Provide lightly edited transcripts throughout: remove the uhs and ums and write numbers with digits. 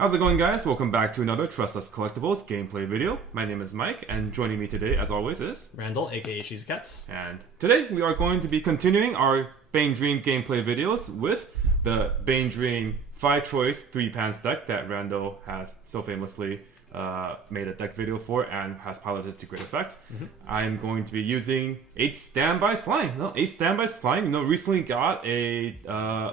How's it going, guys? Welcome back to another Tressa's Collectibles gameplay video. My name is Mike, and joining me today, as always, is Randall, aka Shizukatz. And today we are going to be continuing our BanG gameplay videos with the BanG 5-choice 3-pans deck that Randall has so famously made a deck video for and has piloted to great effect. I'm going to be using 8 Standby Slime. 8 Standby Slime, recently got a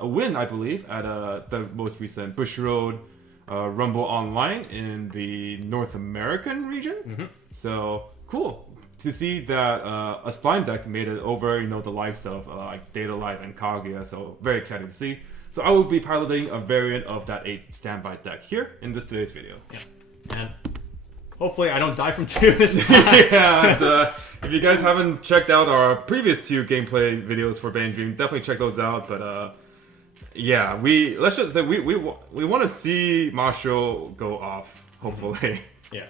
win, I believe, at the most recent Bushiroad Rumble Online in the North American region. So cool to see that a slime deck made it over the likes of like Data Light and Kaguya. So very exciting to see. So I will be piloting a variant of that 8 standby deck here in today's video. And hopefully I don't die from 2 this time. And, if you guys haven't checked out our previous 2 gameplay videos for BanG, definitely check those out. But yeah, let's just say we want to see Marshall go off, hopefully. Yeah.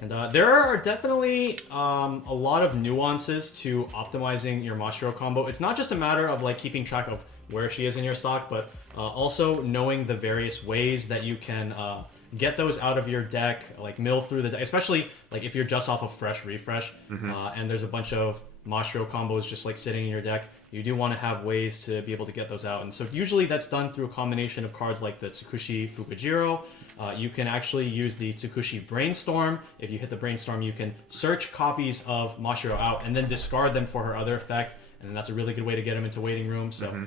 And there are definitely a lot of nuances to optimizing your Mashiro combo. It's not just a matter of like keeping track of where she is in your stock, but also knowing the various ways that you can get those out of your deck, like mill through the deck, especially like if you're just off of fresh refresh and there's a bunch of Mashiro combos just like sitting in your deck. You do want to have ways to be able to get those out. And so usually that's done through a combination of cards like the Tsukushi Fukujiro. You can actually use the Tsukushi Brainstorm. If you hit the Brainstorm, you can search copies of Mashiro out and then discard them for her other effect. And that's a really good way to get them into waiting room. So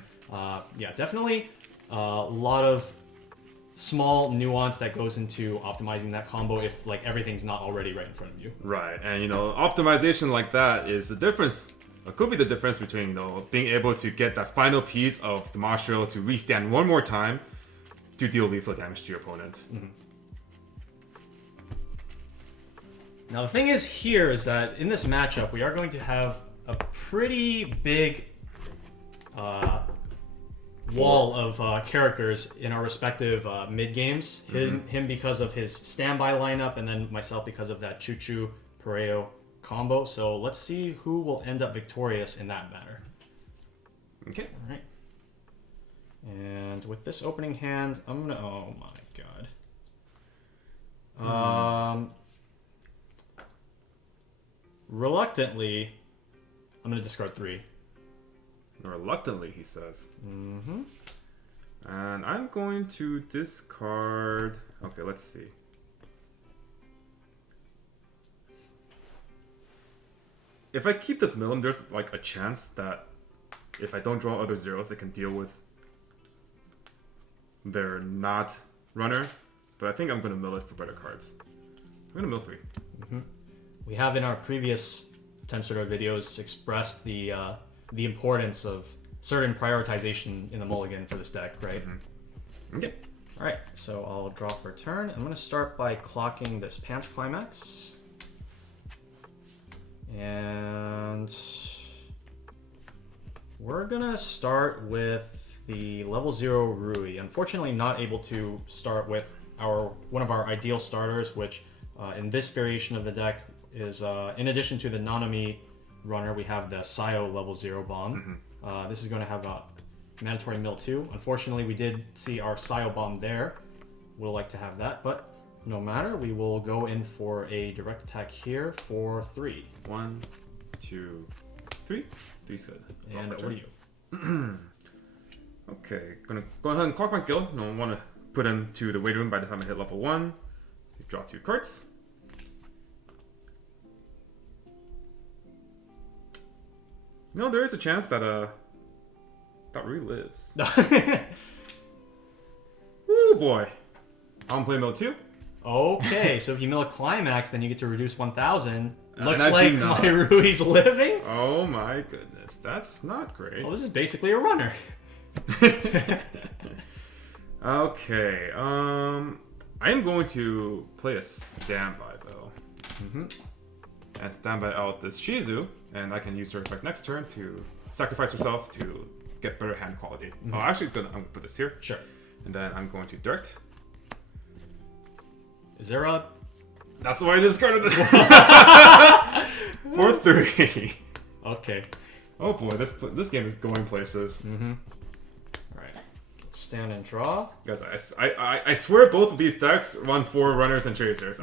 yeah, definitely a lot of small nuance that goes into optimizing that combo if like everything's not already right in front of you. Right, and optimization like that is the difference. It could be the difference between being able to get that final piece of the Mashiro to restand one more time to deal lethal damage to your opponent. Now the thing is here is that in this matchup we are going to have a pretty big wall of characters in our respective mid games. Him because of his standby lineup, and then myself because of that Choo-Choo Pareo combo. So let's see who will end up victorious in that matter. Okay. All right. And with this opening hand, I'm gonna. Oh my god. Reluctantly, I'm gonna discard 3. Reluctantly, he says. And I'm going to discard. Okay, let's see. If I keep this Milim, there's like a chance that if I don't draw other zeros, it can deal with their not runner. But I think I'm going to mill it for better cards. I'm going to mill 3. We have in our previous Tensura videos expressed the importance of certain prioritization in the mulligan for this deck, right? Okay. All right, so I'll draw for a turn. I'm going to start by clocking this Pants Climax. And we're gonna start with the level 0 Rui. Unfortunately, not able to start with one of our ideal starters, which in this variation of the deck is in addition to the Nanami runner, we have the Sayo level 0 bomb. This is going to have a mandatory mill 2. Unfortunately, we did see our Sayo bomb there. We'll like to have that, but no matter, we will go in for a direct attack here for 3. 1, 2, 3. 3's good. And over to you. Okay, gonna go ahead and clock my guild. I want to put into the waiting room by the time I hit level 1. Draw 2 cards. There is a chance that Rui lives. Oh boy. I'm play mill 2. Okay, so if you mill a Climax, then you get to reduce 1,000. Looks like my Rui's living. Oh my goodness, that's not great. Well, this is basically a runner. Okay, I am going to play a standby though. And standby out this Shizu, and I can use her effect next turn to sacrifice herself to get better hand quality. Oh, actually, I'm going to put this here. Sure. And then I'm going to direct. Is there a... That's why I discarded this. For 3. Okay. Oh boy, this game is going places. Alright. Let's stand and draw. Guys, I swear both of these decks run 4 runners and chasers.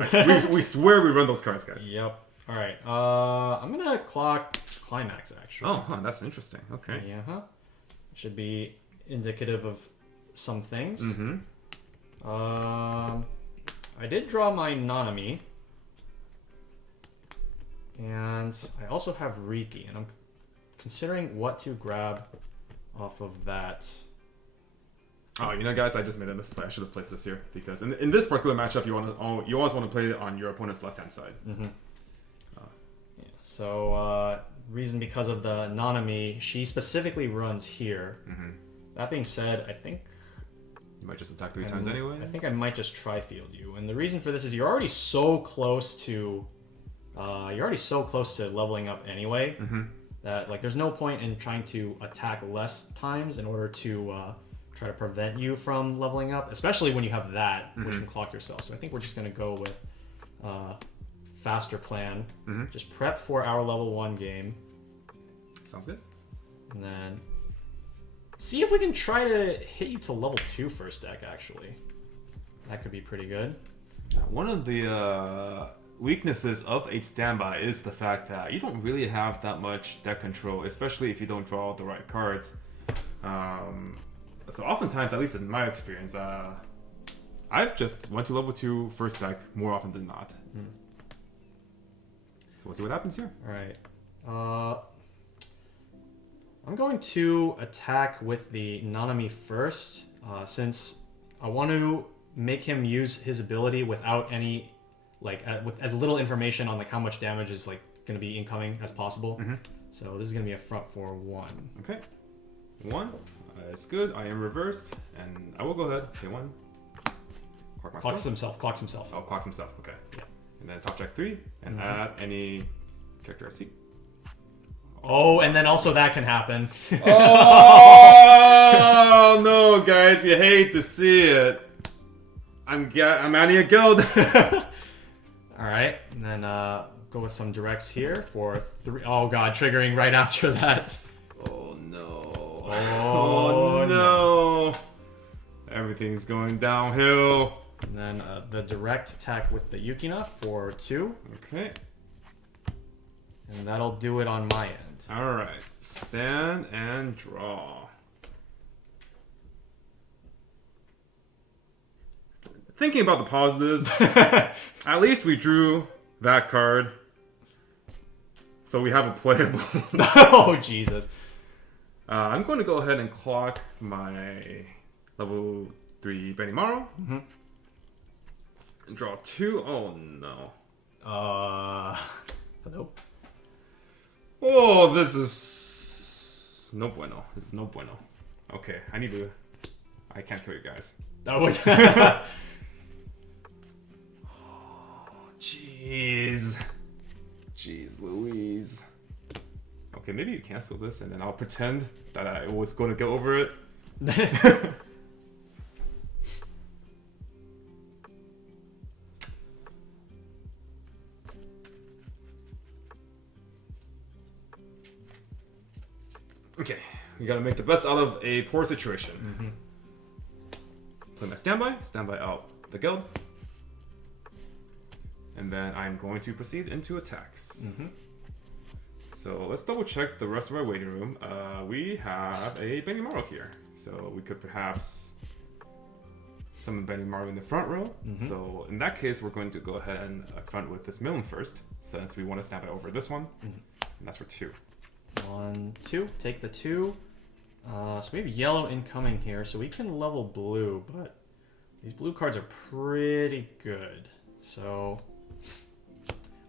We swear we run those cards, guys. Yep. All right. I'm gonna clock Climax actually. Oh, huh, that's interesting. Okay. Yeah. Huh. Should be indicative of some things. Mm-hmm. I did draw my Nanami, and I also have Riki, and I'm considering what to grab off of that. Oh, you know, guys, I just made a misplay. I should have placed this here because in this particular matchup, you always want to play it on your opponent's left-hand side. Mm-hmm. Yeah. So reason because of the Nanami, she specifically runs here. Mm-hmm. That being said, I think you might just attack 3 times anyway. I think I might just tri-field you, and the reason for this is you're already so close to leveling up anyway. Mm-hmm. That like there's no point in trying to attack less times in order to try to prevent you from leveling up, especially when you have that, which can clock yourself. So I think we're just gonna go with faster plan. Mm-hmm. Just prep for our level 1 game. Sounds good. And then see if we can try to hit you to level 2 first deck, actually. That could be pretty good. One of the weaknesses of 8 standby is the fact that you don't really have that much deck control, especially if you don't draw the right cards. So oftentimes, at least in my experience, I've just went to level 2 first deck more often than not. So we'll see what happens here. Alright. I'm going to attack with the Nanami first, since I want to make him use his ability without any, with as little information on how much damage is going to be incoming as possible. Mm-hmm. So this is going to be a front for 1. Okay. 1. That's good. I am reversed, and I will go ahead. Okay, 1. Clocks himself. Oh, clocks himself. Okay. Yeah. And then top check 3, and add any character I see. Oh, and then also that can happen. Oh no, guys! You hate to see it. I'm adding a guild. All right, and then go with some directs here for 3. Oh god, triggering right after that. Oh no! Oh no! Everything's going downhill. And then the direct attack with the Yukina for 2. Okay. And that'll do it on my end. Alright. Stand and draw. Thinking about the positives, at least we drew that card. So we have a playable. Oh, Jesus. I'm going to go ahead and clock my level 3 Benimaru. Mm-hmm. And draw 2. Oh no. Hello? Oh, this is no bueno. This is no bueno. Okay, I can't kill you guys. Oh, jeez. Jeez Louise. Okay, maybe you cancel this and then I'll pretend that I was going to get over it. Okay, we gotta make the best out of a poor situation. Mm-hmm. Play my standby out the guild. And then I'm going to proceed into attacks. Mm-hmm. So let's double check the rest of our waiting room. We have a Benimaru here. So we could perhaps summon Benimaru in the front row. Mm-hmm. So in that case, we're going to go ahead and front with this Millen first, since we want to snap it over this one. Mm-hmm. And that's for 2. 1, 2. Take the 2. So we have yellow incoming here, so we can level blue, but these blue cards are pretty good. So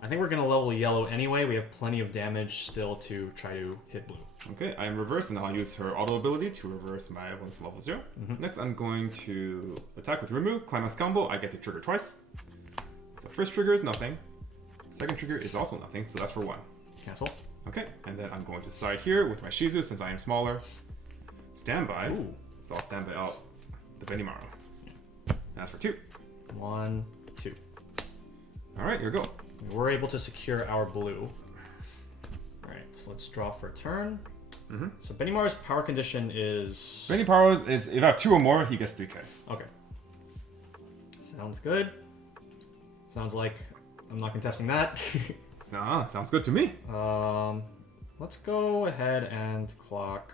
I think we're going to level yellow anyway. We have plenty of damage still to try to hit blue. Okay, I am reversed, and I'll use her auto ability to reverse my opponent's level 0. Mm-hmm. Next, I'm going to attack with Remove, Climax combo. I get to trigger twice. So first trigger is nothing. Second trigger is also nothing, so that's for 1. Cancel. Okay, and then I'm going to side here with my Shizu since I am smaller. Standby. Ooh. So I'll standby out the Benimaru. And that's for 2. 1, 2. Alright, here we go. We're able to secure our blue. Alright, so let's draw for a turn. Mm-hmm. So Benimar's power condition is... Benny Powers is, if I have 2 or more, he gets 3k. Okay. Sounds good. Sounds like I'm not contesting that. Nah, sounds good to me. Let's go ahead and clock...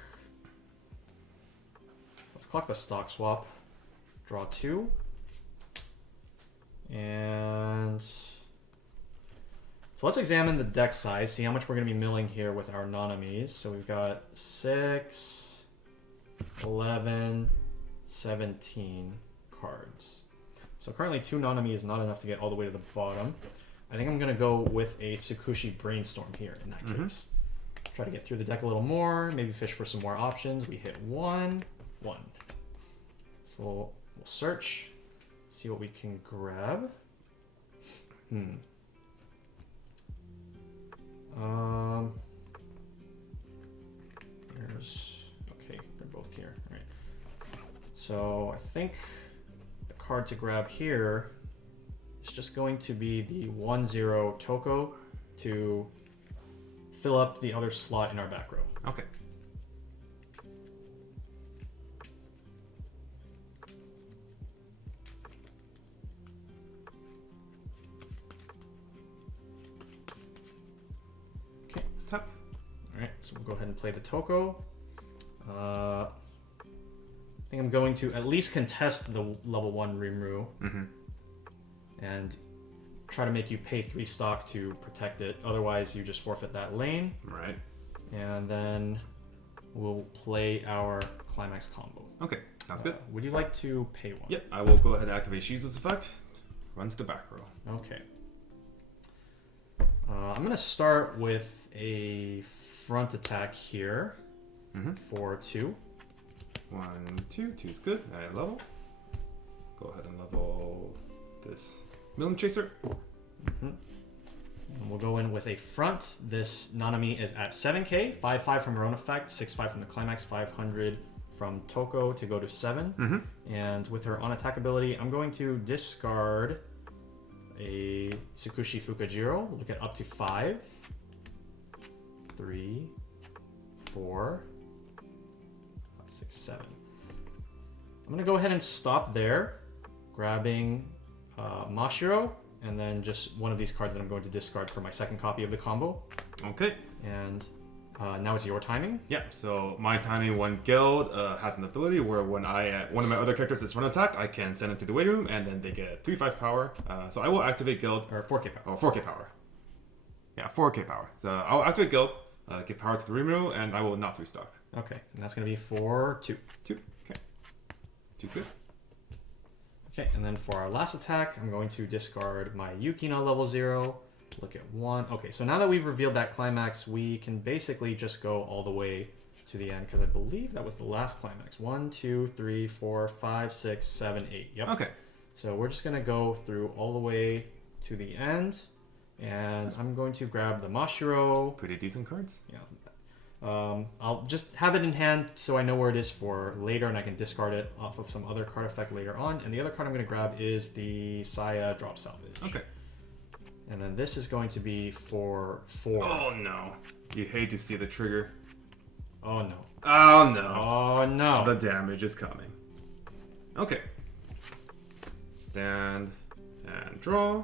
Let's clock the stock swap. Draw 2. And... So let's examine the deck size, see how much we're going to be milling here with our Nanamis. So we've got 6, 11, 17 cards. So currently 2 Nanami is not enough to get all the way to the bottom. I think I'm going to go with a Tsukushi Brainstorm here in that case. Try to get through the deck a little more, maybe fish for some more options. We hit 1, 1. So we'll search, see what we can grab. Here's, okay, they're both here. All right. So I think the card to grab here is just going to be the 1/0 Toko to fill up the other slot in our back row. Okay. Okay. Tap. All right, so we'll go ahead and play the Toko. I think I'm going to at least contest the level 1 Rimuru and try to make you pay 3 stock to protect it. Otherwise, you just forfeit that lane. Right. And then we'll play our Climax combo. Okay, sounds good. Would you like to pay 1? Yep, I will go ahead and activate Shizu's effect. Run to the back row. Okay. I'm going to start with a front attack here for 2. 1, 2. 2 is good. I level. Go ahead and level this Milling Chaser. And we'll go in with a front. This Nanami is at 7k, 5/5 from her own effect, 6/5 from the Climax, 500 from Toko to go to 7. And with her on attack ability, I'm going to discard a Tsukushi Fukajiro. We'll get up to 5, 3, 4, 5, 6, 7. I'm going to go ahead and stop there, grabbing Mashiro, and then just one of these cards that I'm going to discard for my second copy of the combo. Okay. And now it's your timing. Yeah, so my timing, when Guild has an ability where when one of my other characters is run attack, I can send them to the weight room and then they get 3/5 power. So I will activate Guild. Or 4k power. Oh, 4k power. Yeah, 4k power. So I'll activate Guild, give power to the Rimuru, and I will not 3 stock. Okay, and that's going to be for 2. 2. Okay. 2's good. Okay, and then for our last attack, I'm going to discard my Yukina level 0. Look at 1. Okay, so now that we've revealed that Climax, we can basically just go all the way to the end, because I believe that was the last Climax. 1, 2, 3, 4, 5, 6, 7, 8. Yep. Okay. So we're just going to go through all the way to the end, and I'm going to grab the Mashiro. Pretty decent cards. Yeah. I'll just have it in hand so I know where it is for later, and I can discard it off of some other card effect later on. And the other card I'm going to grab is the Saya Drop Salvage. Okay. And then this is going to be for 4. Oh no. You hate to see the trigger. Oh no. Oh no. Oh no. The damage is coming. Okay. Stand and draw.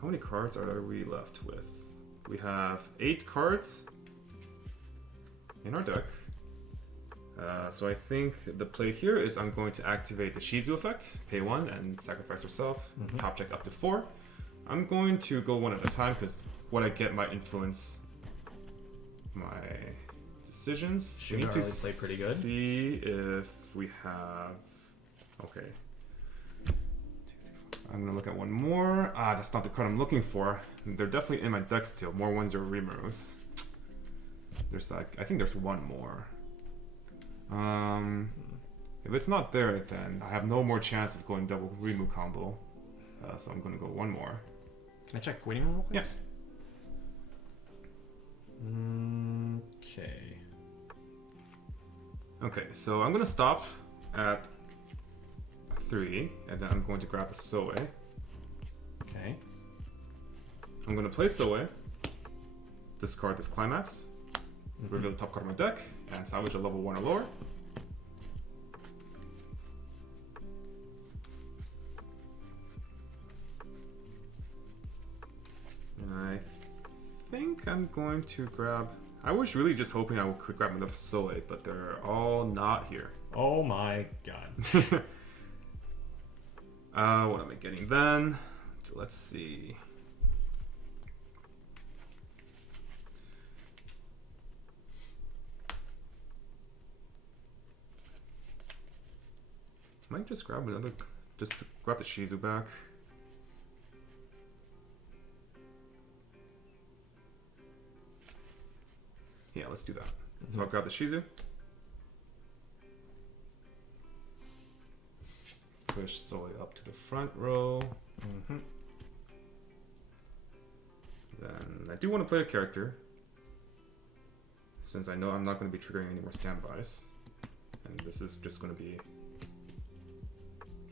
How many cards are we left with? We have 8 cards in our deck. So I think the play here is I'm going to activate the Shizu effect, pay 1 and sacrifice herself, top check up to 4. I'm going to go one at a time because what I get might influence my decisions. She can really play pretty good. See if we have... Okay. I'm going to look at one more. That's not the card I'm looking for. They're definitely in my deck still. More 1/0 Rimurus. There's like... I think there's one more. If it's not there, then I have no more chance of going double Rimu combo. So I'm going to go one more. Can I check waiting room real quick? Yeah. Okay. Okay, so I'm going to stop at 3, and then I'm going to grab a Soe. Okay. I'm gonna play Soe, discard this Climax, reveal the top card of my deck, and salvage a level 1 or lower. And I think I'm going to grab... I was really just hoping I could grab another Soe, but they're all not here. Oh my god. What am I getting then? Let's see. I might just grab another, just grab the Shizu back. Yeah, let's do that. So I'll grab the Shizu. Push Soe up to the front row. Then I do want to play a character, since I know I'm not going to be triggering any more standbys. And this is just going to be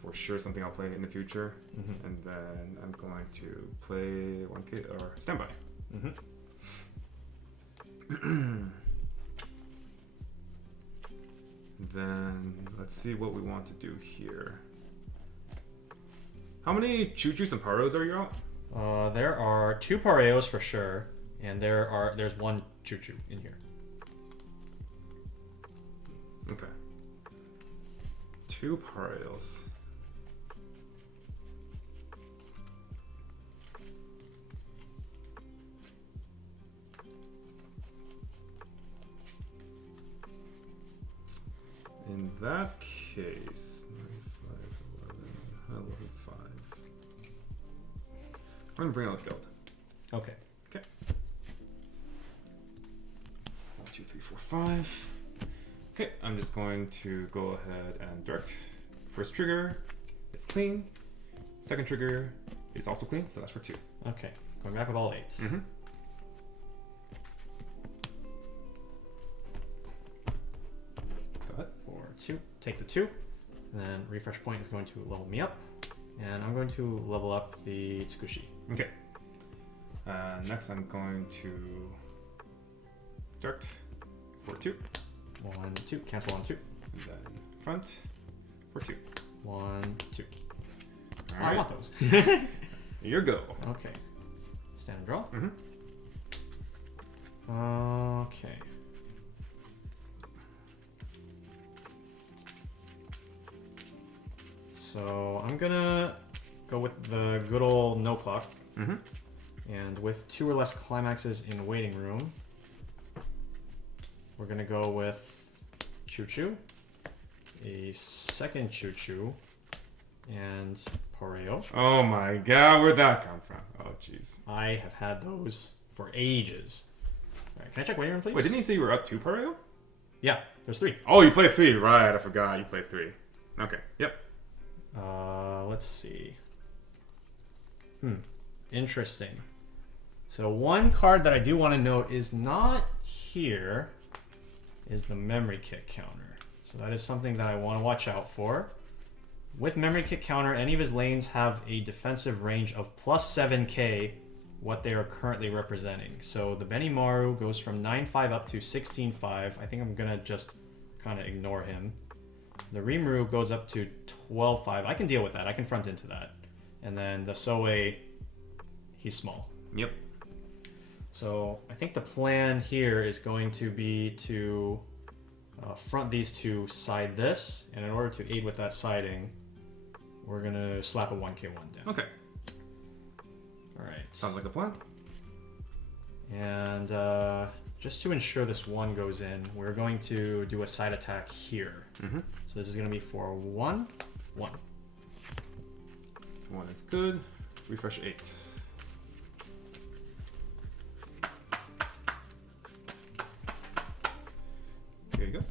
for sure something I'll play in the future. And then I'm going to play 1K or standby. Then let's see what we want to do here. How many Choo-Choos and Paros are you out? There are 2 Pareos for sure, and there's 1 Choo-Choo in here. Okay. 2 Pareos. In that case, 9, 5, 11, 5. I'm gonna bring out the guild. Okay. Okay. 1, 2, 3, 4, 5. Okay, I'm just going to go ahead and direct. First trigger is clean. Second trigger is also clean, so that's for 2. Okay. Going back with all 8. Go ahead. For 2. Take the 2. And then refresh point is going to level me up. And I'm going to level up the Tsukushi. Okay. Next, I'm going to direct for 2. 1, 2. Cancel on 2. And then front for 2. 1, 2. All I right. want those. Your go. Okay. Stand and draw. Okay. So I'm gonna go with the good old no clock. And with 2 or less climaxes in waiting room, we're gonna go with Choo-Choo, a second Choo-Choo, and Pareo. Oh my god, where'd that come from? Oh jeez. I have had those for ages. Alright, can I check waiting room, please? Wait, didn't you say you were up 2 Pareo? Yeah, there's 3. Oh, you played 3, right? I forgot you played 3. Okay, yep. Let's see. Interesting. So one card that I do want to note is not here, is the memory kit counter. So that is something that I want to watch out for. With memory kit counter, any of his lanes have a defensive range of plus 7k, what they are currently representing. So the Benimaru goes from 9-5 up to 16-5. I think I'm gonna just kind of ignore him. The Rimuru goes up to 12-5. I can deal with that. I can front into that. And then the Soe, he's small. Yep. So I think the plan here is going to be to front these 2, side this, and in order to aid with that siding, we're going to slap a 1k1 down. Okay. Alright. Sounds like a plan. And just to ensure this 1 goes in, we're going to do a side attack here. So this is going to be for 1, 1. 1 is good. Refresh 8. Here you go.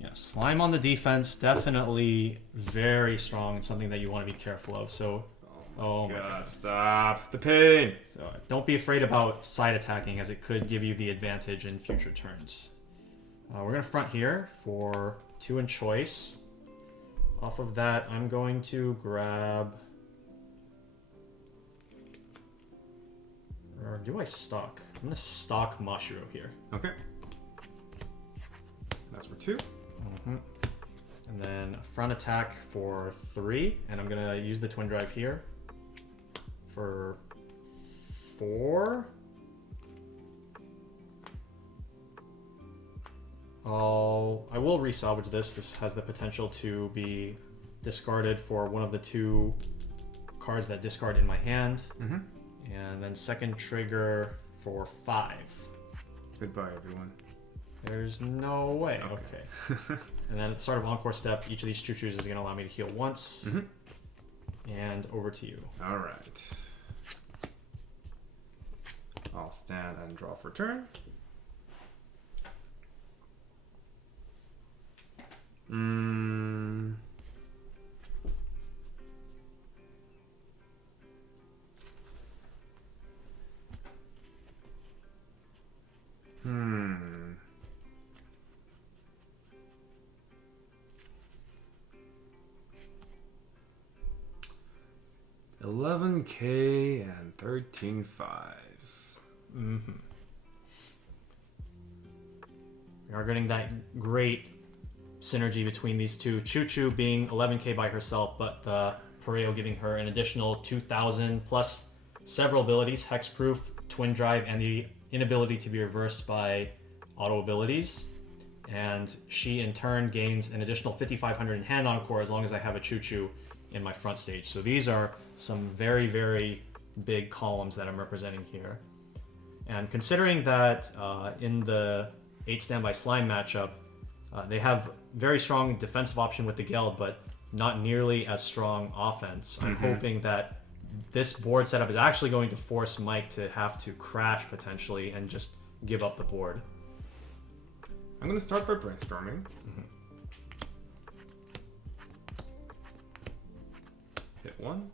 Yeah, slime on the defense, definitely very strong and something that you want to be careful of. So, oh my god, stop the pain. So don't be afraid about side attacking, as it could give you the advantage in future turns. We're going to front here for 2 in choice. Off of that, I'm going to grab Or do I stock? I'm gonna stock Mashiro here. Okay. That's for 2. And then a front attack for 3, and I'm gonna use the twin drive here for 4. I will resalvage this. This has the potential to be discarded for one of the 2 cards that discard in my hand. And then second trigger for 5. Goodbye, everyone. There's no way. Okay. And then at the start of Encore Step, each of these choo-choos is going to allow me to heal once. And over to you. All right. I'll stand and draw for turn. $11K and 13 fives. We are getting that great synergy between these two. Choo-Choo being 11k by herself, but the Pareo giving her an additional 2,000 plus several abilities, hexproof, twin drive, and the inability to be reversed by auto abilities. And she in turn gains an additional 5,500 in hand encore as long as I have a Choo-Choo in my front stage. So these are some very, very big columns that I'm representing here. And considering that in the 8 standby slime matchup, they have very strong defensive option with the Geld, but not nearly as strong offense. I'm hoping that this board setup is actually going to force Mike to have to crash potentially and just give up the board. I'm going to start by brainstorming. Hit 1.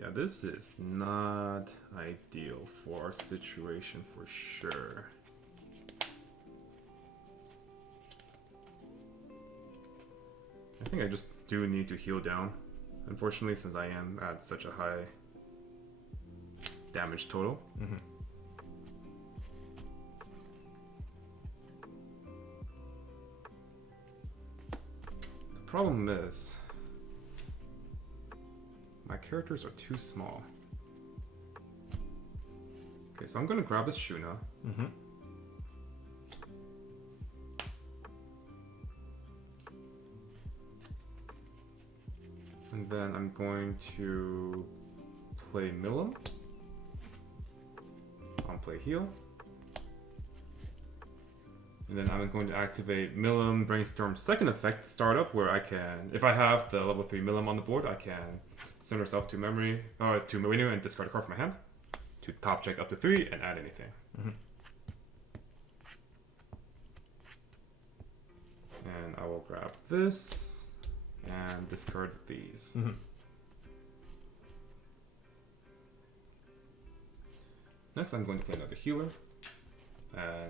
Yeah, this is not ideal for our situation for sure. I think I just do need to heal down, unfortunately, since I am at such a high damage total. The problem is, my characters are too small. Okay, so I'm gonna grab this Shuna. And then I'm going to play Milim. I'll play Heal. And then I'm going to activate Milim Brainstorm second effect startup, where I can, if I have the level 3 Milim on the board, I can send herself to memory, or to menu and discard a card from my hand to top check up to 3 and add anything. And I will grab this and discard these. Next, I'm going to play another healer.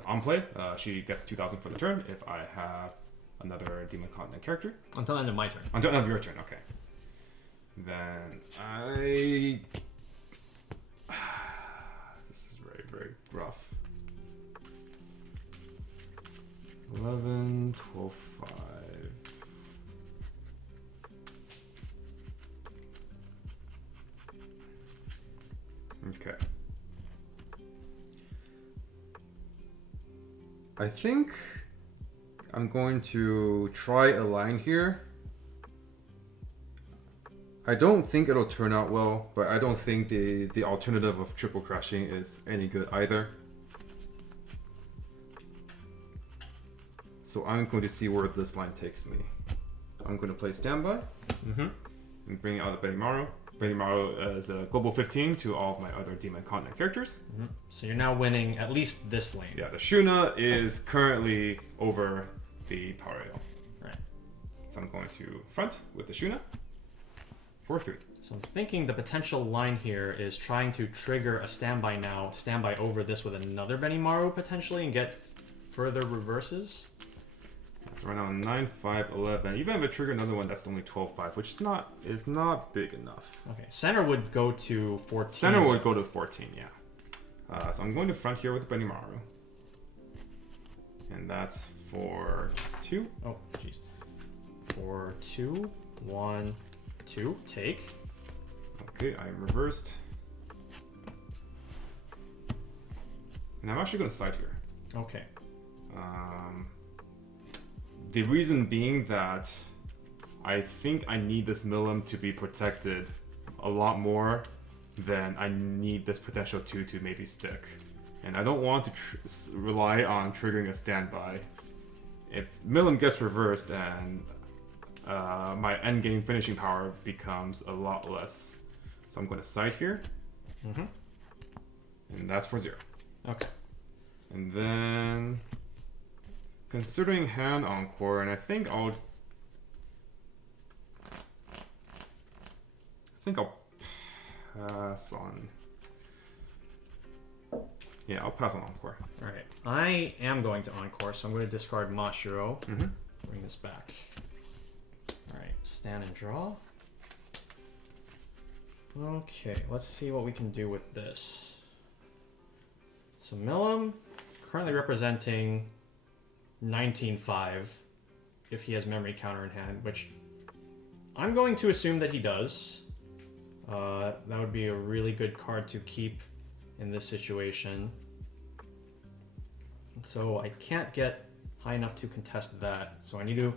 On play, she gets 2,000 for the turn if I have another Demon Continent character. Until the end of my turn. Until the end of your turn, okay. Then I... This is very, very rough. 11, 12, 5. Okay. I think I'm going to try a line here. I don't think it'll turn out well, but I don't think the alternative of triple crashing is any good either. So I'm going to see where this line takes me. I'm going to play standby and bring out the Benimaru. Benimaru is a global 15 to all of my other Demon Continent characters. So you're now winning at least this lane. Yeah, the Shuna is currently over the Pareo. Right. So I'm going to front with the Shuna for 3. So I'm thinking the potential line here is trying to trigger a standby now, standby over this with another Benimaru potentially and get further reverses. So right now 9, 5, 11. Even if I trigger another one, that's only 12, 5, which is not big enough. Okay, center would go to 14. Center would go to 14, yeah. So I'm going to front here with Benimaru. And that's for 2. Oh, jeez. For 2, 1, 2, take. Okay, I am reversed. And I'm actually going to side here. Okay. The reason being that I think I need this Milim to be protected a lot more than I need this potential 2 to maybe stick. And I don't want to rely on triggering a standby. If Milim gets reversed, and my endgame finishing power becomes a lot less. So I'm going to side here. Mm-hmm. And that's for 0. Okay. And then, considering hand encore, and I think I'll pass on. Yeah, I'll pass on encore. All right. I am going to encore, so I'm going to discard Mashiro. Mm-hmm. Bring this back. All right. Stand and draw. Okay. Let's see what we can do with this. So Milim, currently representing 19-5 if he has memory counter in hand, which I'm going to assume that he does. That would be a really good card to keep in this situation. So I can't get high enough to contest that, so I need to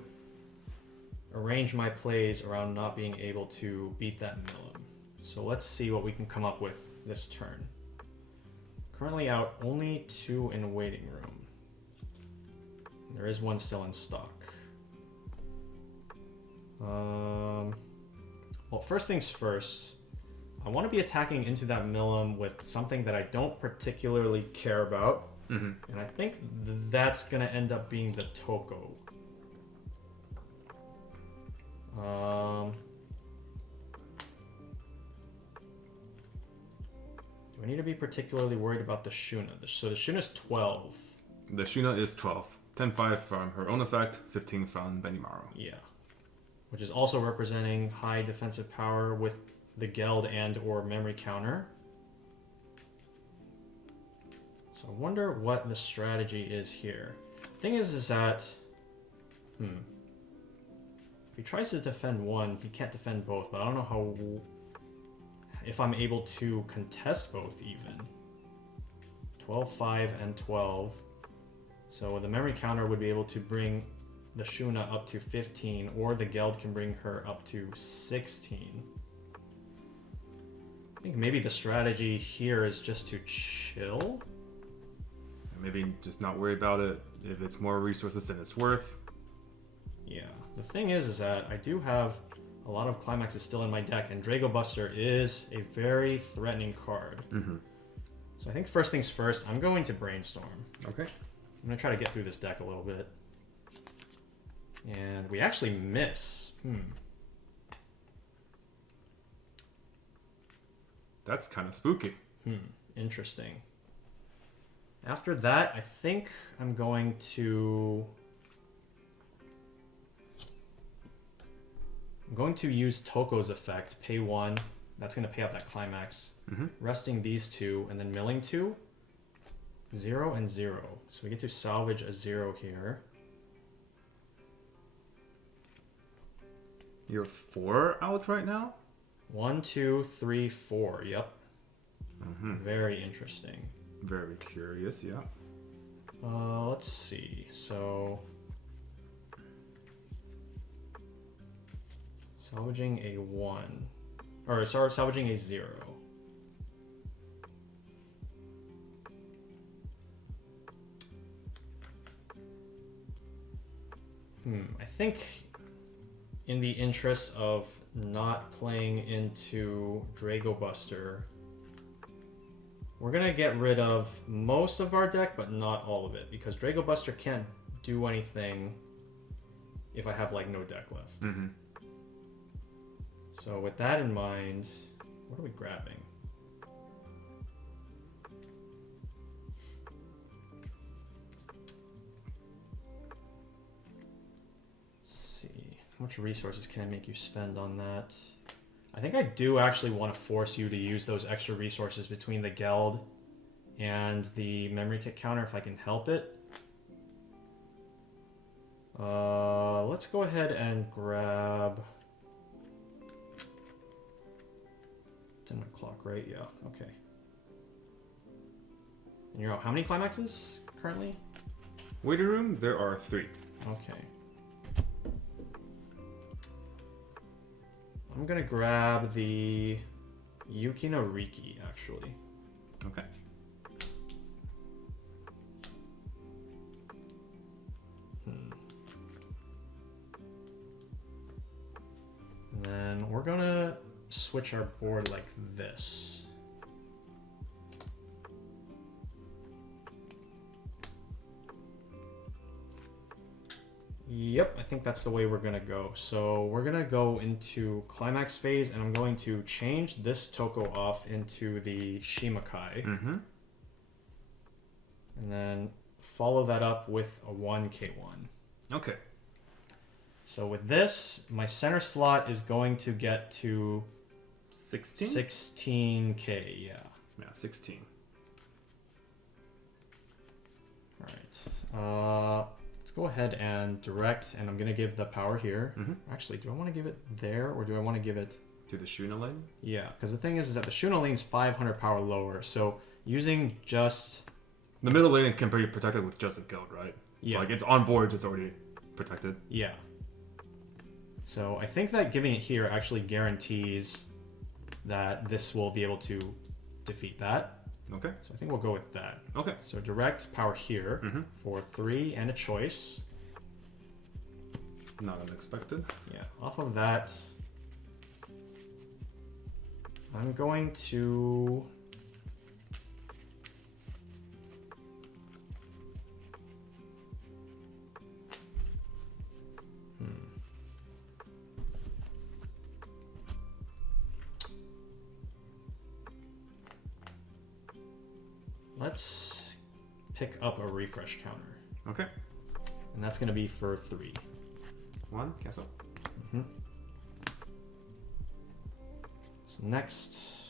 arrange my plays around not being able to beat that Milim. So let's see what we can come up with this turn. Currently out only 2 in waiting room. There is 1 still in stock. Well, first things first, I want to be attacking into that Milim with something that I don't particularly care about. Mm-hmm. And I think that's going to end up being the Toko. Do I need to be particularly worried about the Shuna? So the Shuna's 12. The Shuna is 12. 10-5 from her own effect, 15 from Benimaru. Yeah. Which is also representing high defensive power with the Geld and or memory counter. So I wonder what the strategy is here. Thing is that... If he tries to defend 1, he can't defend both, but I don't know how... if I'm able to contest both even. 12, 5, and 12. So the memory counter would be able to bring the Shuna up to 15, or the Geld can bring her up to 16. I think maybe the strategy here is just to chill. Maybe just not worry about it if it's more resources than it's worth. Yeah. The thing is that I do have a lot of Climaxes still in my deck, and Drago Buster is a very threatening card. Mm-hmm. So I think first things first, I'm going to Brainstorm. Okay. I'm going to try to get through this deck a little bit. And we actually miss. That's kind of spooky. Interesting. After that, I think I'm going to use Toko's effect, pay 1. That's going to pay out that Climax. Mm-hmm. Resting these 2, and then milling 2. 0 and 0. So we get to salvage a 0 here. You're 4 out right now? 1, 2, 3, 4. Yep. Mm-hmm. Very interesting. Very curious, yeah. Let's see. So salvaging a 1. Or sorry, salvaging a 0. I think in the interest of not playing into Drago Buster, we're going to get rid of most of our deck, but not all of it, because Drago Buster can't do anything if I have like no deck left. Mm-hmm. So with that in mind, what are we grabbing? How much resources can I make you spend on that? I think I do actually want to force you to use those extra resources between the Geld and the memory kit counter if I can help it. Let's go ahead and grab 10 o'clock, right? Yeah, okay. And you're out. How many climaxes currently? Waiting room, there are 3. Okay. I'm gonna grab the Yukino Riki, actually. Okay. And then we're gonna switch our board like this. Yep, I think that's the way we're gonna go. So we're gonna go into Climax phase, and I'm going to change this Toko off into the Shimakai. Mm-hmm. And then follow that up with a 1K1. Okay. So with this, my center slot is going to get to 16? 16K, yeah. Yeah, 16. Alright. Let's go ahead and direct, and I'm going to give the power here. Mm-hmm. Actually, do I want to give it there, or do I want to give it... To the Shuna lane? Yeah, because the thing is that the Shuna lane's 500 power lower, so using just... The middle lane can be protected with just a guild, right? Yeah. So, like, it's on board, just already protected. Yeah. So I think that giving it here actually guarantees that this will be able to defeat that. Okay. So I think we'll go with that. Okay. So direct power here for 3 and a choice. Not unexpected. Yeah. Off of that, I'm going to... Let's pick up a refresh counter. Okay. And that's going to be for 3. 1, cancel. So next,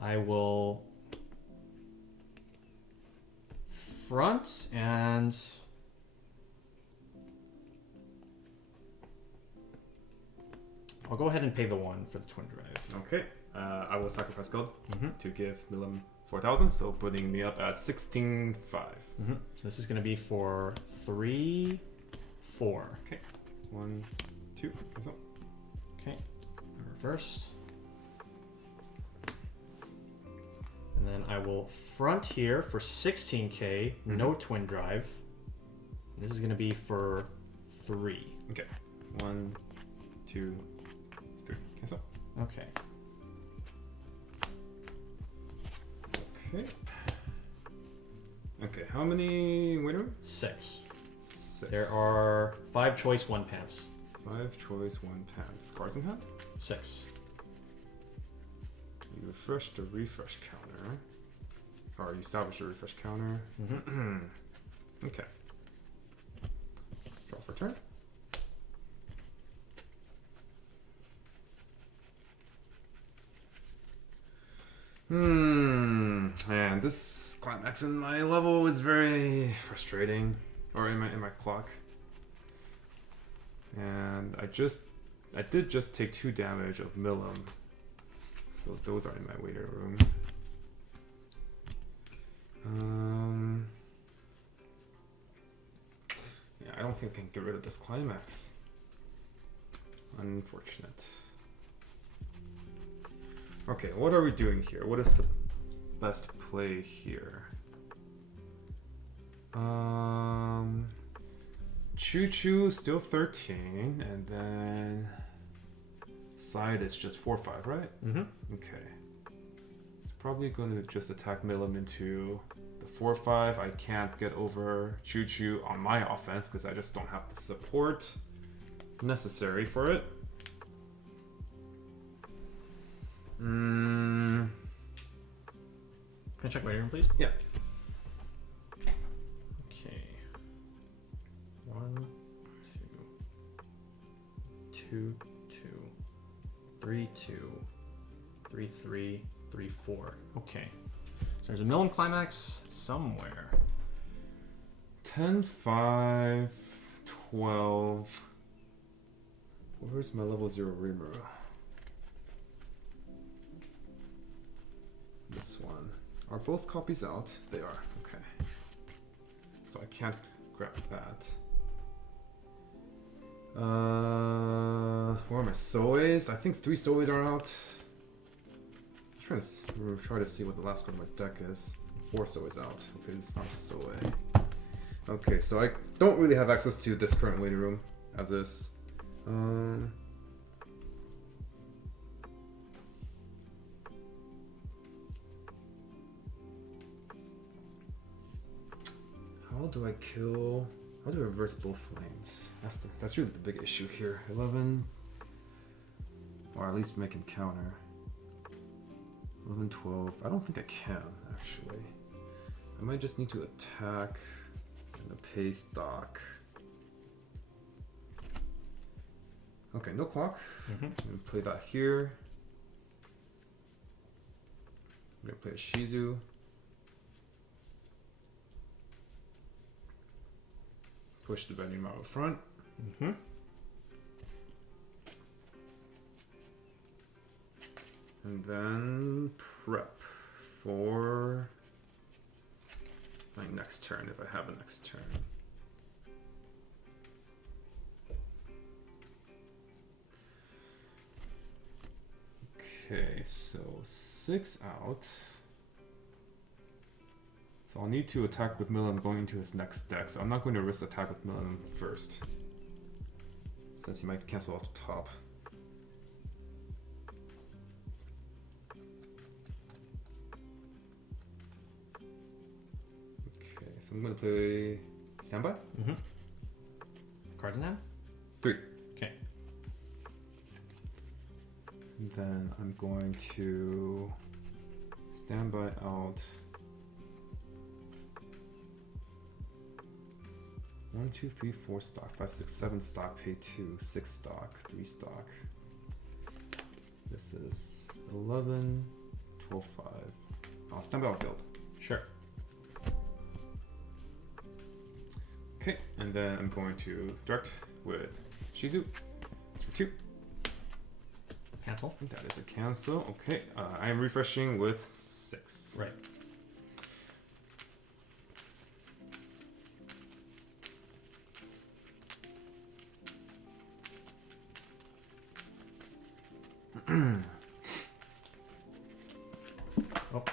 I will front and... I'll go ahead and pay the 1 for the twin drive. Okay. I will sacrifice gold to give Milim 4,000, so putting me up at 16,500. So this is going to be for 3, 4. Okay. 1, 2, cancel. Okay. Reversed. And then I will front here for 16K, no twin drive. This is going to be for 3. Okay. 1, 2, 3, cancel. Okay. Okay. Okay, how many winner? 6. 6. There are 5 choice, 1 pants. 5 choice, 1 pants. Cards in hand? 6. You refresh the refresh counter. Or you salvage the refresh counter. Okay. Draw for turn. Man, this climax in my level was very frustrating. Or in my clock. And I did just take 2 damage of Milim. So those are in my waiting room. Yeah, I don't think I can get rid of this climax. Unfortunate. Okay, what are we doing here? What is the best play here? Choo Choo still 13, and then side is just 4-5, right? Okay. It's probably going to just attack Milim into the 4-5. I can't get over Choo Choo on my offense because I just don't have the support necessary for it. Can I check waiting room, please? Yeah. Okay. 1, 3-2, 3-3, 3-4. Okay. So there's a mill and climax somewhere. 10, 5, 12. Where's my level 0 Rimuru? This one. Are both copies out? They are. Okay. So I can't grab that. Where are my Soes? I think 3 Soes are out. I'm trying to see what the last card of my deck is. 4 Soes out. Okay, it's not a Soe. Okay, so I don't really have access to this current waiting room as is. How do I kill? How do I reverse both lanes? That's really the big issue here. 11, or at least make him counter. 11, 12. I don't think I can actually. I might just need to attack and a pay stock. Okay, no clock. I'm gonna play that here. I'm gonna play a Shizu. Push the bending out front. And then prep for my next turn if I have a next turn. Okay, so 6 out. So I'll need to attack with Milan going into his next deck, so I'm not going to risk attack with Milan first, since he might cancel off the top. Okay, so I'm going to play standby. Cards in hand? 3. Okay. And then I'm going to standby out 1, 2, 3, 4 stock, 5, 6, 7 stock, pay 2, 6 stock, 3 stock. This is 11, 12, 5. I'll stand by out build. Sure. Okay, and then I'm going to direct with Shizu. It's for 2. Cancel. That is a cancel. Okay, I am refreshing with 6. Right. Oh.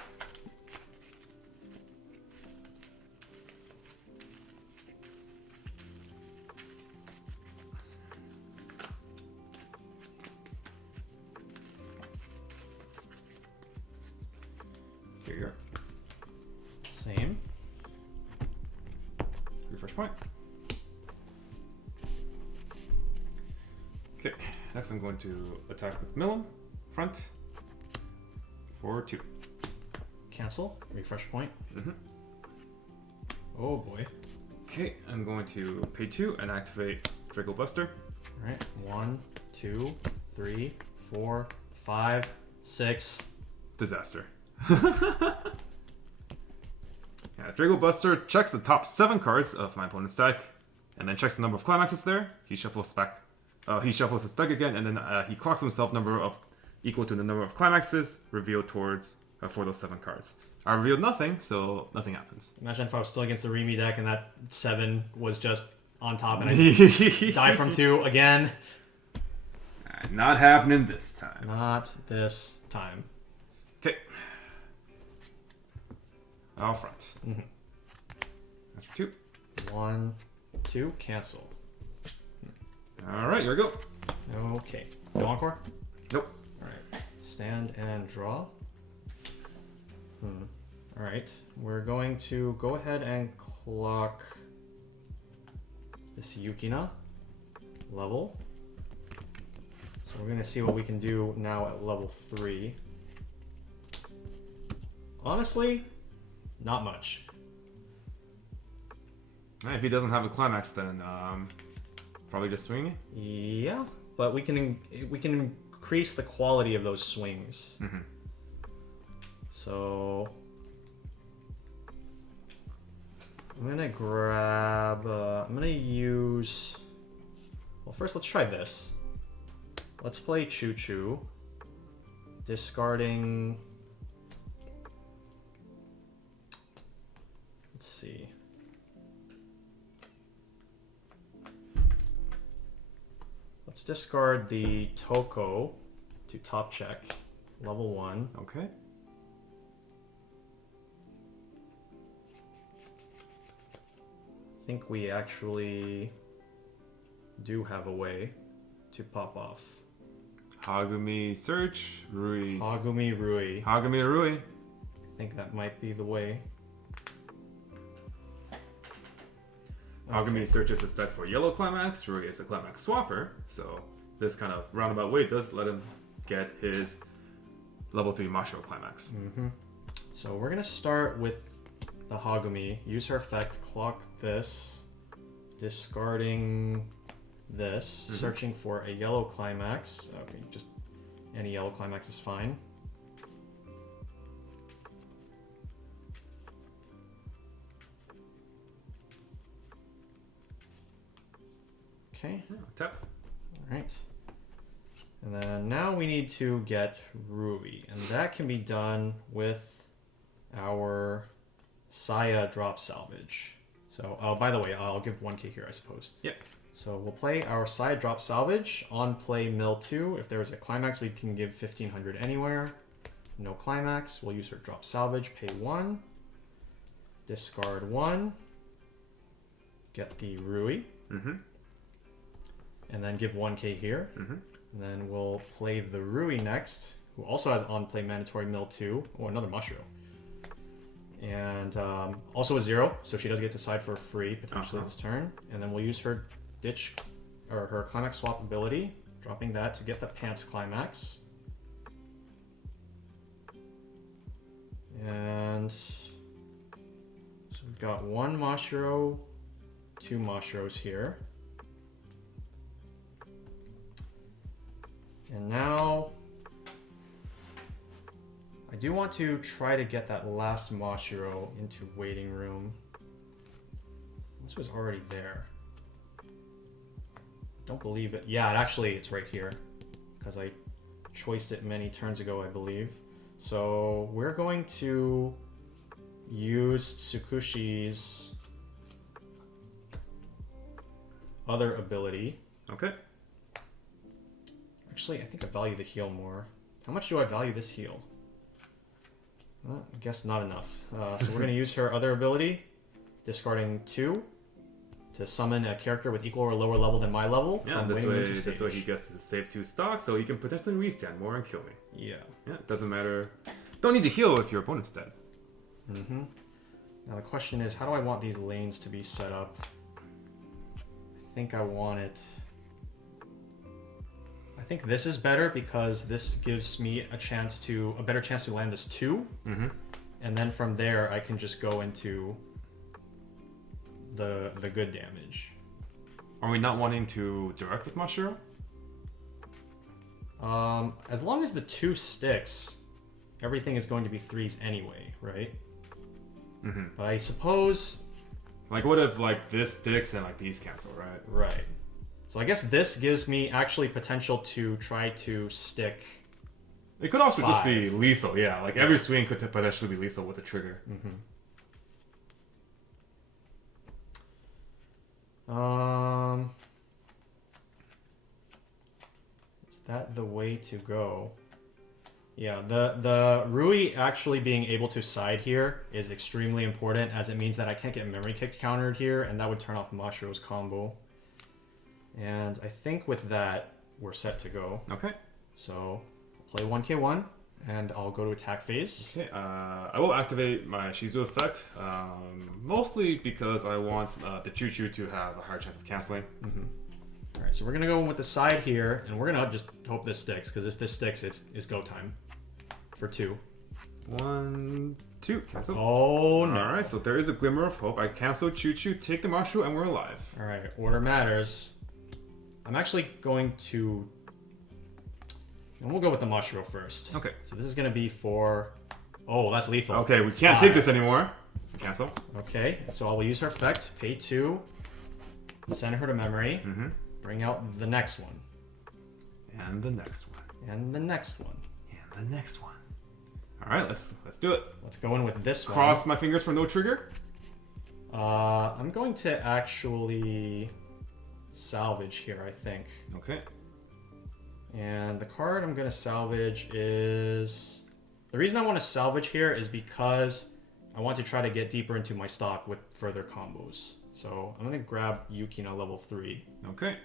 Here you go. Same. Refresh point. Okay, next I'm going to attack with Milam, front, for 2. Cancel. Refresh point. Oh boy. Okay, I'm going to pay 2 and activate Draco Buster. Alright. 1, 2, 3, 4, 5, 6. Disaster. Yeah, Draco Buster checks the top 7 cards of my opponent's deck, and then checks the number of climaxes there. He shuffles back. He shuffles his deck again, and then he clocks himself number of equal to the number of climaxes revealed towards for those 7 cards. I revealed nothing, so nothing happens. Imagine if I was still against the Remy deck and that 7 was just on top and I die from 2 again. Not happening this time. Not this time. Okay. Out front. That's for 2. 1, 2, cancel. Alright, here we go. Okay. No encore? Nope. Alright. Stand and draw. Alright. We're going to go ahead and clock this Yukina level. So we're going to see what we can do now at level 3. Honestly, not much. If he doesn't have a climax, then probably just swing it. Yeah, but we can increase the quality of those swings. Mm-hmm. So I'm gonna grab. I'm gonna use. Well, first let's try this. Let's play Choo Choo, discarding. Let's see. Let's discard the Toko to top check, level 1. Okay. I think we actually do have a way to pop off. Hagumi Search, Rui. Hagumi Rui. Hagumi Rui. I think that might be the way. Hagumi searches his deck for yellow Climax. Rui is a Climax swapper, so this kind of roundabout way does let him get his level 3 Mashiro Climax. Mm-hmm. So we're gonna start with the Hagumi. Use her effect, clock this, discarding this, searching for a yellow Climax. Okay, just any yellow Climax is fine. Okay. Tap. Alright. And then now we need to get Rui. And that can be done with our Saya drop salvage. So, by the way, I'll give 1k here, I suppose. Yep. So we'll play our Saya drop salvage. On play mill 2. If there is a Climax, we can give 1500 anywhere. No Climax. We'll use her drop salvage. Pay 1. Discard 1. Get the Rui. Mm-hmm. And then give 1k here. Mm-hmm. And then we'll play the Rui next, who also has on-play mandatory mill 2. Oh, another Mashiro. And also a 0, so she does get to side for free potentially this turn. And then we'll use her ditch, or her Climax swap ability, dropping that to get the Pants Climax. And so we've got 1 Mashiro, 2 Mashiros here. And now, I do want to try to get that last Mashiro into waiting room. This was already there. Don't believe it. Yeah, it's right here. Because I choiced it many turns ago, I believe. So we're going to use Tsukushi's other ability. Okay. Actually, I think I value the heal more. How much do I value this heal? Well, I guess not enough. So we're going to use her other ability, discarding 2, to summon a character with equal or lower level than my level. Yeah, from this waiting room way, to this stage. way he gets to save 2 stocks, so he can potentially restand more and kill me. Yeah. Yeah, it doesn't matter. Don't need to heal if your opponent's dead. Mm-hmm. Now the question is, how do I want these lanes to be set up? I think I want it... I think this is better because this gives me a better chance to land this 2. Mm-hmm. And then from there, I can just go into the good damage. Are we not wanting to direct with Mashiro? As long as the 2 sticks, everything is going to be 3s anyway, right? Mm-hmm. But I suppose... Like, what if, like, this sticks and, like, these cancel, right? Right. So I guess this gives me actually potential to try to stick... It could also just 5. be lethal, yeah. Like, every swing could potentially be lethal with a trigger. Mm-hmm. Is that the way to go? Yeah, the Rui actually being able to side here is extremely important, as it means that I can't get memory kick countered here, and that would turn off Mashiro's combo. And I think with that, we're set to go. Okay. So, play 1k1, and I'll go to attack phase. Okay, I will activate my Shizu effect, mostly because I want the Choo Choo to have a higher chance of canceling. Mm-hmm. Alright, so we're going to go in with the side here, and we're going to just hope this sticks, because if this sticks, it's go time. For 2. 1, 2, cancel. Oh, no. Alright, so there is a glimmer of hope. I cancel Choo Choo, take the Mashiro, and we're alive. Alright, order matters. I'm actually going to And we'll go with the Mashiro first. Okay. So this is going to be for... Oh, that's lethal. Okay, we can't take this anymore. Cancel. Okay, so I will use her effect. Pay 2. Send her to memory. Bring out the next one. And the next one. And the next one. And the next one. All right, let's do it. Let's go in with this one. Cross my fingers for no trigger. I'm going to actually salvage here, I think. Okay. And the card I'm going to salvage is... The reason I want to salvage here is because I want to try to get deeper into my stock with further combos. So I'm going to grab Yukina level 3. Okay.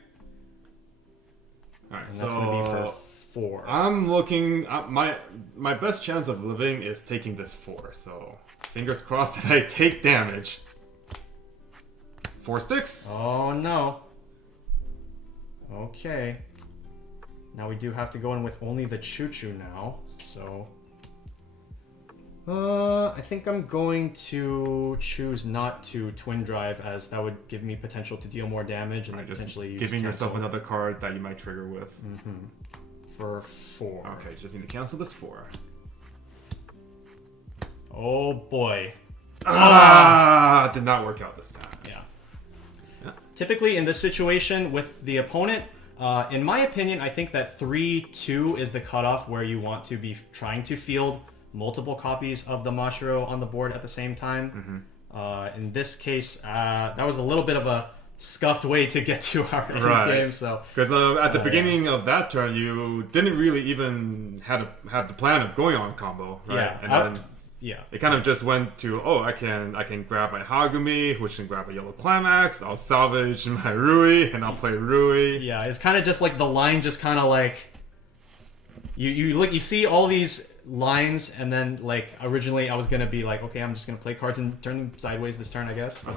All right, And so that's going to be for 4. I'm looking... my best chance of living is taking this 4. So fingers crossed that I take damage. 4 sticks. Oh, no. Okay. Now we do have to go in with only the choo-choo now. So... I think I'm going to choose not to twin drive, as that would give me potential to deal more damage and then Just potentially use giving yourself cancel another card that you might trigger with. for 4. Okay, just need to cancel this 4. Oh boy. Did not work out this time. Yeah. Yeah. Typically in this situation with the opponent, in my opinion, I think that 3-2 is the cutoff where you want to be trying to field multiple copies of the Mashiro on the board at the same time. In this case, that was a little bit of a scuffed way to get to our end game. So because at the beginning of that turn, you didn't really even have the plan of going on combo, right? Yeah, and then yeah. it kind of just went to, oh, I can grab my Hagumi, which can grab a yellow Climax. I'll salvage my Rui, and I'll play Rui. Yeah, it's kind of just like the line just kind of like you see all these lines, and then like originally I was gonna be like, okay, I'm just gonna play cards and turn them sideways this turn, I guess. But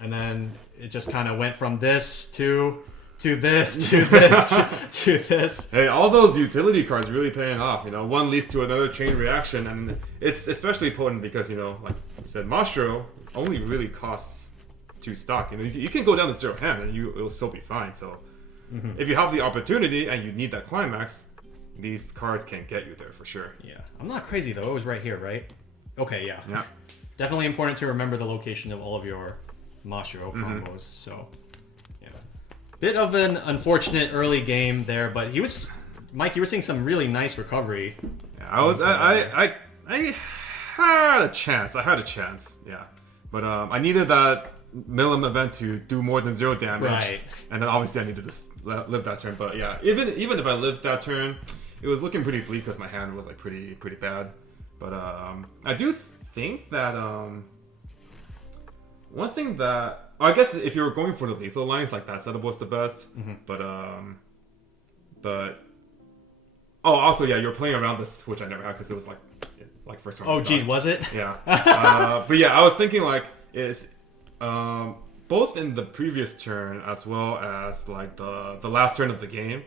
then it just kind of went from this to this to this to this. Hey, all those utility cards really paying off. You know, one leads to another chain reaction, and it's especially potent because, you know, like you said, Mashiro only really costs 2 stock. You know, you can go down to 0 hand and it'll still be fine. So if you have the opportunity and you need that climax, these cards can get you there for sure. Yeah, I'm not crazy though. It was right here, right? Okay, yeah. Yeah. Definitely important to remember the location of all of your Mashiro combos. So, yeah. Bit of an unfortunate early game there, but Mike, you were seeing some really nice recovery. Yeah, I had a chance. Yeah, but I needed that Milim event to do more than 0 damage. Right. And then obviously I needed to live that turn. But yeah, even if I lived that turn, it was looking pretty bleak because my hand was like pretty bad. But I do think that one thing that I guess if you were going for the lethal lines, like that setup was the best. But also yeah, you're playing around this, which I never had because it was like first round. Oh geez, was it? Yeah. But yeah, I was thinking like is both in the previous turn as well as like the last turn of the game,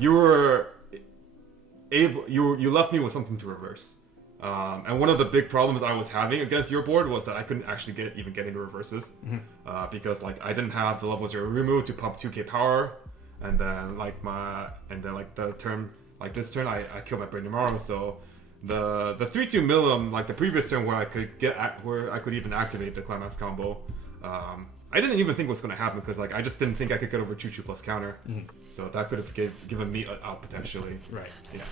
you left me with something to reverse. And one of the big problems I was having against your board was that I couldn't actually get into reverses because like I didn't have the level 0 remove to pump 2k power, and then the turn like this turn I killed my Brain Tomorrow, so the 3-2 Milim, like the previous turn where I could even activate the Climax combo, I didn't even think was going to happen because like I just didn't think I could get over Choo Choo plus counter, so that could have given me out potentially. Right. Yeah.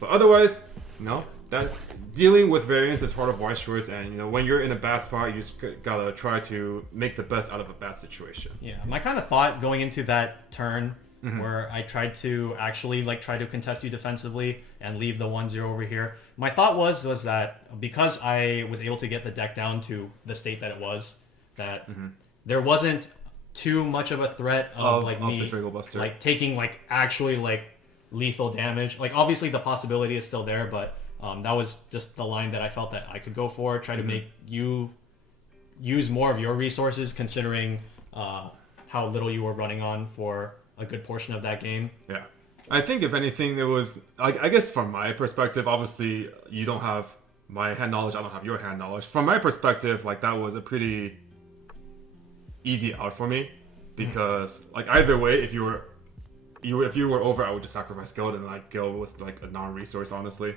But otherwise, no. That dealing with variance is part of Weiss Schwarz, and you know when you're in a bad spot, you just gotta try to make the best out of a bad situation. Yeah, my kind of thought going into that turn where I tried to actually like try to contest you defensively and leave the 1-0 over here. My thought was that because I was able to get the deck down to the state that it was, that there wasn't too much of a threat of me the Drago Buster, like taking like actually like lethal damage. Like obviously the possibility is still there, but that was just the line that I felt that I could go for. Try to make you use more of your resources, considering how little you were running on for a good portion of that game. Yeah. I think if anything, there was, I guess from my perspective, obviously you don't have my hand knowledge, I don't have your hand knowledge. From my perspective, like that was a pretty easy out for me because like either way, if you were if you were over, I would just sacrifice Guild, and like Guild was like a non-resource, honestly.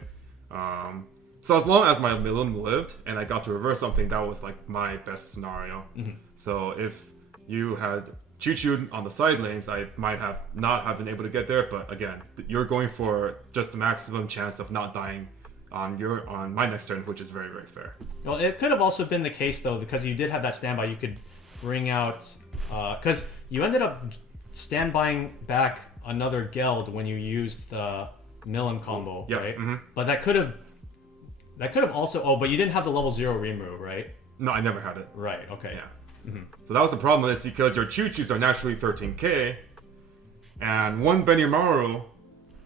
So as long as my Milim lived and I got to reverse something, that was like my best scenario. So if you had Choo-Choo on the side lanes, I might have not have been able to get there. But again, you're going for just the maximum chance of not dying on my next turn, which is very, very fair. Well, it could have also been the case though, because you did have that standby. You could bring out because you ended up standbying back another Geld when you used the Milim combo, right? But that could have also. Oh, but you didn't have the level 0 remove, right? No, I never had it. Right. Okay. Yeah. So that was the problem. Is because your Choo-Choos are naturally 13k, and one Benimaru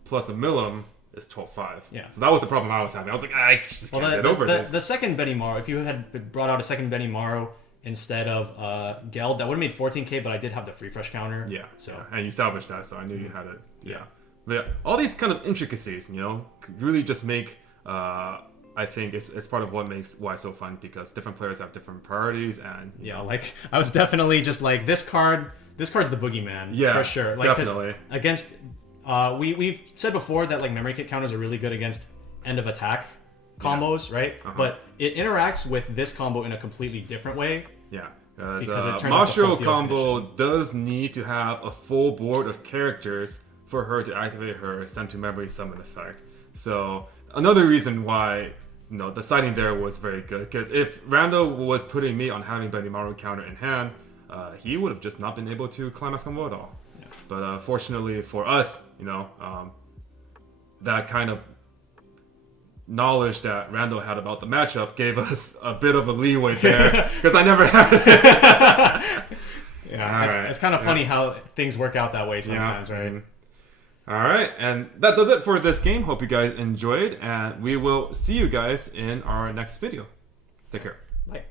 plus a Milim is 12.5. Yeah. So that was the problem I was having. I was like, I just can't get over this. The second Benimaru, if you had brought out a second Benimaru instead of Geld, that would have made 14k, but I did have the free fresh counter. Yeah. So and you salvaged that, so I knew you had it. Yeah. But yeah, all these kind of intricacies, could really just make. I think it's part of what makes Weiss so fun, because different players have different priorities, and like I was definitely just like this card's the boogeyman. Yeah, for sure. Like, definitely. Against we've said before that like memory kit counters are really good against end of attack combos, right? But it interacts with this combo in a completely different way. Yeah. Because it turns out the full Mashiro field combo condition. does need to have a full board of characters for her to activate her send to memory summon effect. So another reason why the siding there was very good, because if Randall was putting me on having Benimaru counter in hand, he would have just not been able to Climax combo at all. Yeah. But fortunately for us, that kind of knowledge that Randall had about the matchup gave us a bit of a leeway there, because I never had it. It's kind of funny how things work out that way sometimes, right? All right, and that does it for this game. Hope you guys enjoyed, and we will see you guys in our next video. Take care. Bye.